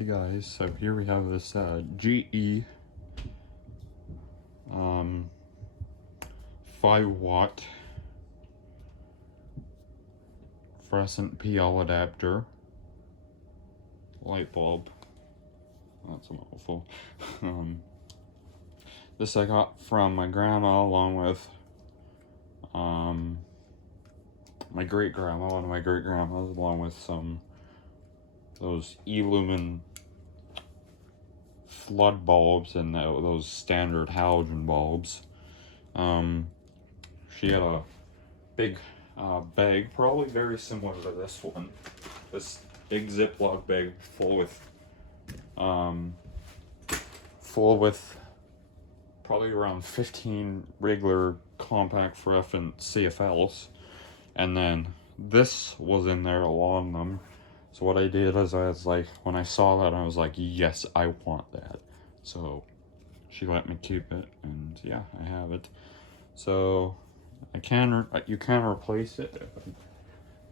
Hey guys, so here we have this GE 5-watt Florescent PL adapter light bulb. That's a mouthful. This I got from my grandma along with my great grandma, one of my great grandmas, along with some those E-lumen flood bulbs and those standard halogen bulbs. She had a big bag, probably very similar to this one. This big Ziploc bag full with probably around 15 regular compact Florescent CFLs, and then this was in there along them. So what I did is I was like, when I saw that, I was like, yes, I want that. So she let me keep it, and yeah, I have it. So you can replace it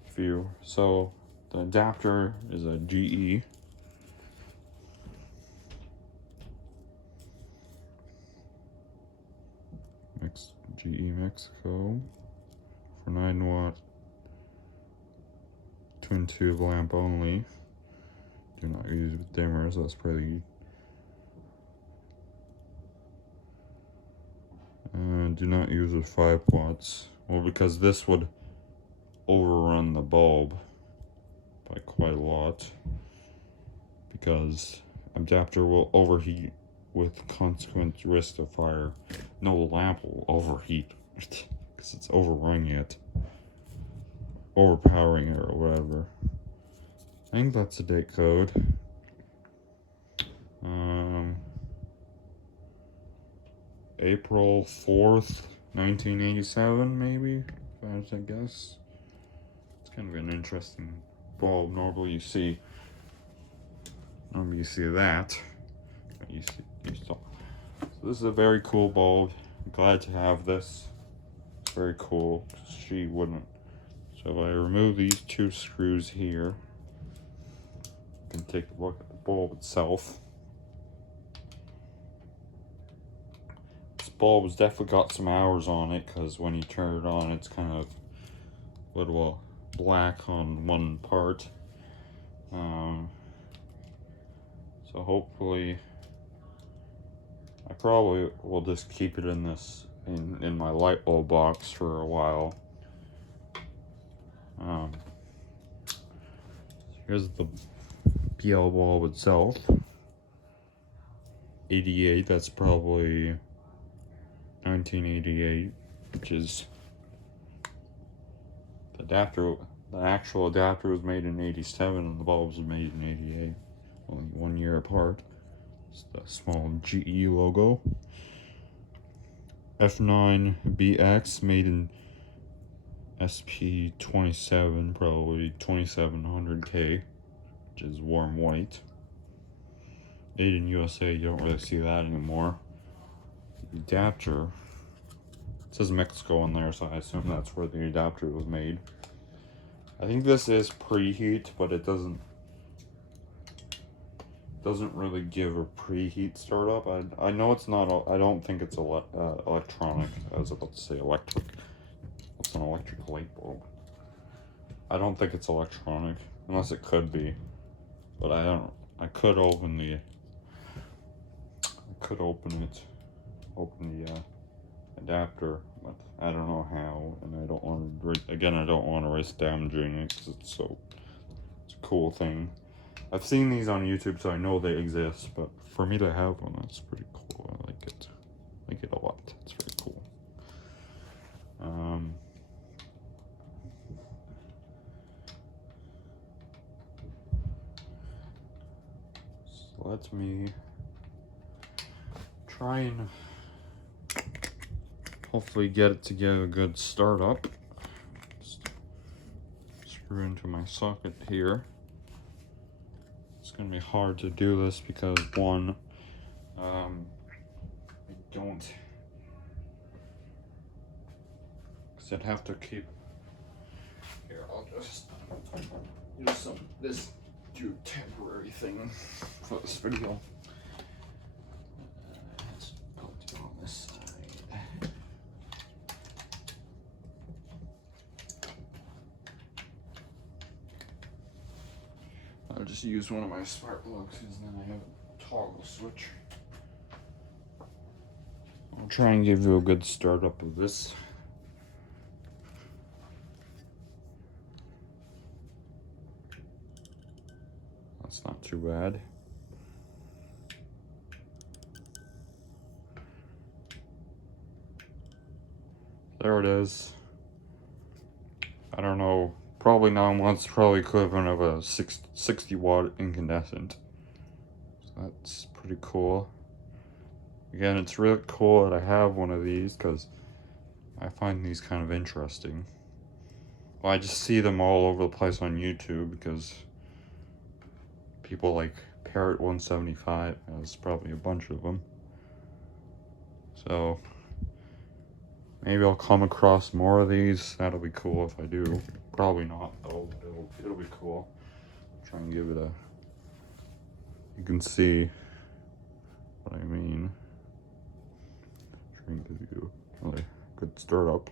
if you. So the adapter is a GE. GE Mexico for 9-watt twin tube lamp only. Do not use with dimmers. That's pretty. Do not use with 5 watts. Well, because this would overrun the bulb by quite a lot. Because adapter will overheat with consequent risk of fire. No lamp will overheat because it's overrunning it, overpowering it, or whatever. I think that's the date code. April 4th, 1987, maybe, if I had to guess. It's kind of an interesting bulb. Normally you see that. So this is a very cool bulb. I'm glad to have this. It's very cool. She wouldn't. So I remove these 2 screws here. You can take a look at the bulb itself. This bulb has definitely got some hours on it, because when you turn it on, it's kind of a little black on one part. So hopefully, I probably will just keep it in this in my light bulb box for a while. Here's the PL bulb itself. 88. That's probably 1988, which is the adapter. The actual adapter was made in 87, and the bulbs were made in 88. Only 1 year apart. It's the small GE logo. F9BX made in SP27, probably 2700K, which is warm white. Made in USA, you don't really see that anymore. The adapter, it says Mexico on there, so I assume that's where the adapter was made. I think this is preheat, but it doesn't really give a preheat startup. I know it's not. I don't think it's electronic. I was about to say electric. It's an electric light bulb. I don't think it's electronic, unless it could be. But I don't. I could open the. Open the adapter, but I don't know how, and I don't want to. Again, I don't want to risk damaging it because it's a cool thing. I've seen these on YouTube, so I know they exist, but for me to have one, that's pretty cool. I like it. I like it a lot. It's very cool. So let me try and hopefully get it to get a good startup. Just screw into my socket here. It's gonna be hard to do this because one, I don't, because I'd have to keep. Here, I'll just use this temporary thing for this video. Let's put it on this side. I'll just use one of my spark plugs because then I have a toggle switch. I'll try and give you a good startup of this. That's not too bad. There it is. I don't know, probably 9 watts, probably equivalent of a 60 watt incandescent. So that's pretty cool. Again, it's really cool that I have one of these because I find these kind of interesting. Well, I just see them all over the place on YouTube because people like Parrot 175 has probably a bunch of them. So maybe I'll come across more of these. That'll be cool if I do. Probably not though. It'll be cool. Try and give it a. You can see what I mean. Try and give you a really good startup.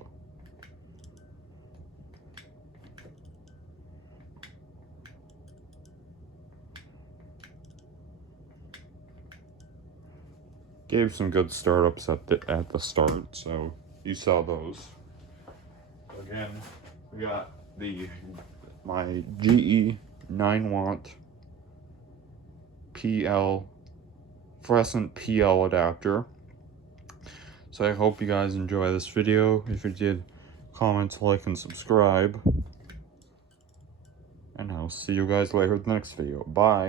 Gave some good startups at the start, so you saw those. Again, we got my GE 9 watt PL Florescent PL adapter. So I hope you guys enjoy this video. If you did, comment, like, and subscribe. And I'll see you guys later with the next video. Bye.